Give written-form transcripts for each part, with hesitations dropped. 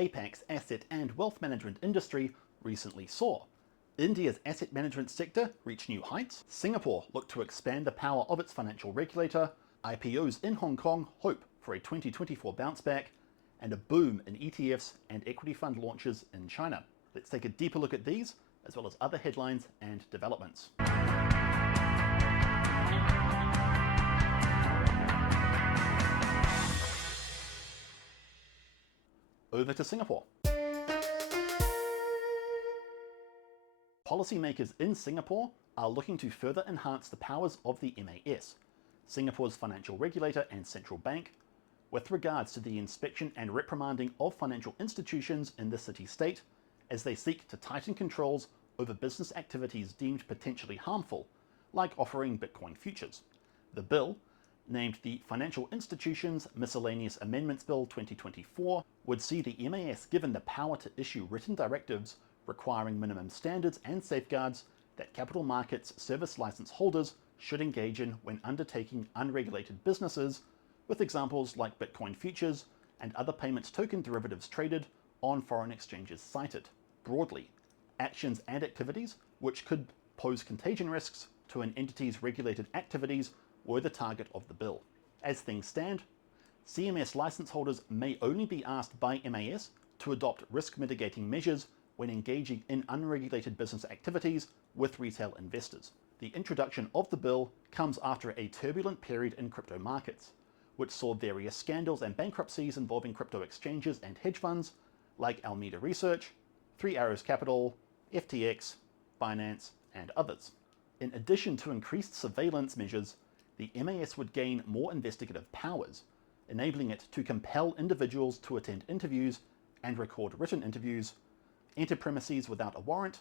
APAC's asset and wealth management industry recently saw India's asset management sector reach new heights, Singapore looked to expand the power of its financial regulator, IPOs in Hong Kong hope for a 2024 bounce back, and a boom in ETFs and equity fund launches in China. Let's take a deeper look at these, as well as other headlines and developments. Over to Singapore. Policymakers in Singapore are looking to further enhance the powers of the MAS, Singapore's financial regulator and central bank, with regards to the inspection and reprimanding of financial institutions in the city-state, as they seek to tighten controls over business activities deemed potentially harmful, like offering Bitcoin futures. The bill, named the Financial Institutions Miscellaneous Amendments Bill 2024, would see the MAS given the power to issue written directives requiring minimum standards and safeguards that capital markets service license holders should engage in when undertaking unregulated businesses, with examples like Bitcoin futures and other payments token derivatives traded on foreign exchanges cited. Broadly, actions and activities which could pose contagion risks to an entity's regulated activities were the target of the bill. As things stand, CMS license holders may only be asked by MAS to adopt risk mitigating measures when engaging in unregulated business activities with retail investors. The introduction of the bill comes after a turbulent period in crypto markets, which saw various scandals and bankruptcies involving crypto exchanges and hedge funds like Alameda Research, Three Arrows Capital, FTX, Binance, and others. In addition to increased surveillance measures, the MAS would gain more investigative powers, enabling it to compel individuals to attend interviews and record written interviews, enter premises without a warrant,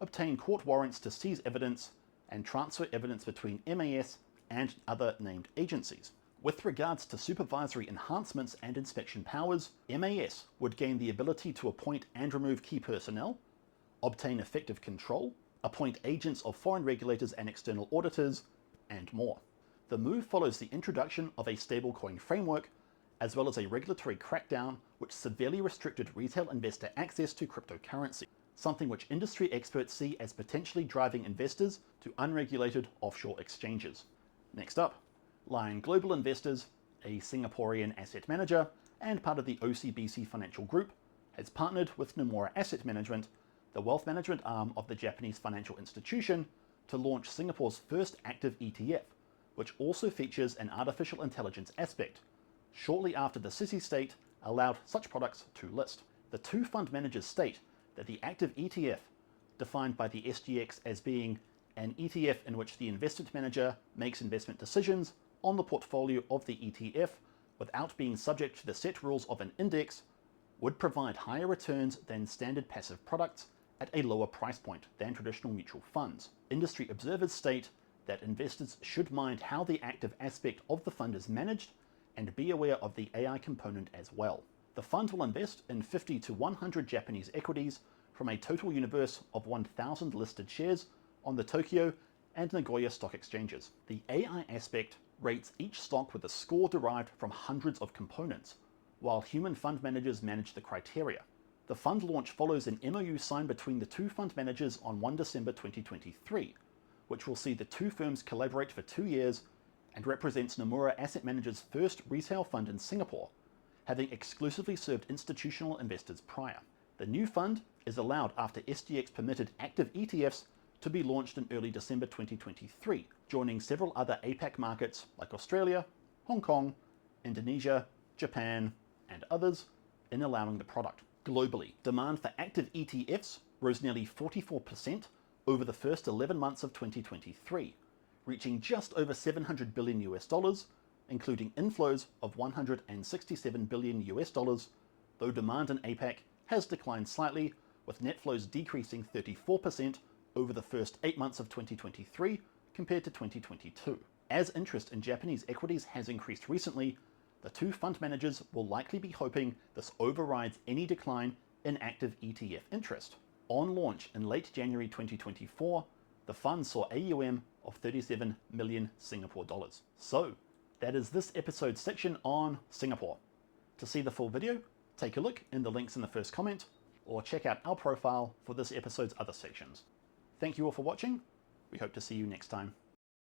obtain court warrants to seize evidence, and transfer evidence between MAS and other named agencies. With regards to supervisory enhancements and inspection powers, MAS would gain the ability to appoint and remove key personnel, obtain effective control, appoint agents of foreign regulators and external auditors, and more. The move follows the introduction of a stablecoin framework, as well as a regulatory crackdown which severely restricted retail investor access to cryptocurrency, something which industry experts see as potentially driving investors to unregulated offshore exchanges. Next up, Lion Global Investors, a Singaporean asset manager and part of the OCBC Financial Group, has partnered with Nomura Asset Management, the wealth management arm of the Japanese financial institution, to launch Singapore's first active ETF, which also features an artificial intelligence aspect, shortly after the city-state allowed such products to list. The two fund managers state that the active ETF, defined by the SGX as being an ETF in which the investment manager makes investment decisions on the portfolio of the ETF without being subject to the set rules of an index, would provide higher returns than standard passive products at a lower price point than traditional mutual funds. Industry observers state that investors should mind how the active aspect of the fund is managed and be aware of the AI component as well. The fund will invest in 50 to 100 Japanese equities from a total universe of 1,000 listed shares on the Tokyo and Nagoya stock exchanges. The AI aspect rates each stock with a score derived from hundreds of components, while human fund managers manage the criteria. The fund launch follows an MOU signed between the two fund managers on 1 December 2023, which will see the two firms collaborate for 2 years and represents Nomura Asset Managers' first retail fund in Singapore, having exclusively served institutional investors prior. The new fund is allowed after SGX permitted active ETFs to be launched in early December 2023, joining several other APAC markets like Australia, Hong Kong, Indonesia, Japan, and others in allowing the product. Globally, demand for active ETFs rose nearly 44% over the first 11 months of 2023, reaching just over $700 billion US, including inflows of $167 billion US, though demand in APAC has declined slightly, with net flows decreasing 34% over the first 8 months of 2023 compared to 2022. As interest in Japanese equities has increased recently, the two fund managers will likely be hoping this overrides any decline in active ETF interest. On launch in late January 2024, the fund saw AUM of 37 million Singapore dollars. So, that is this episode's section on Singapore. To see the full video, Take a look in the links in the first comment, or check out our profile for this episode's other sections. Thank you all for watching. We hope to see you next time.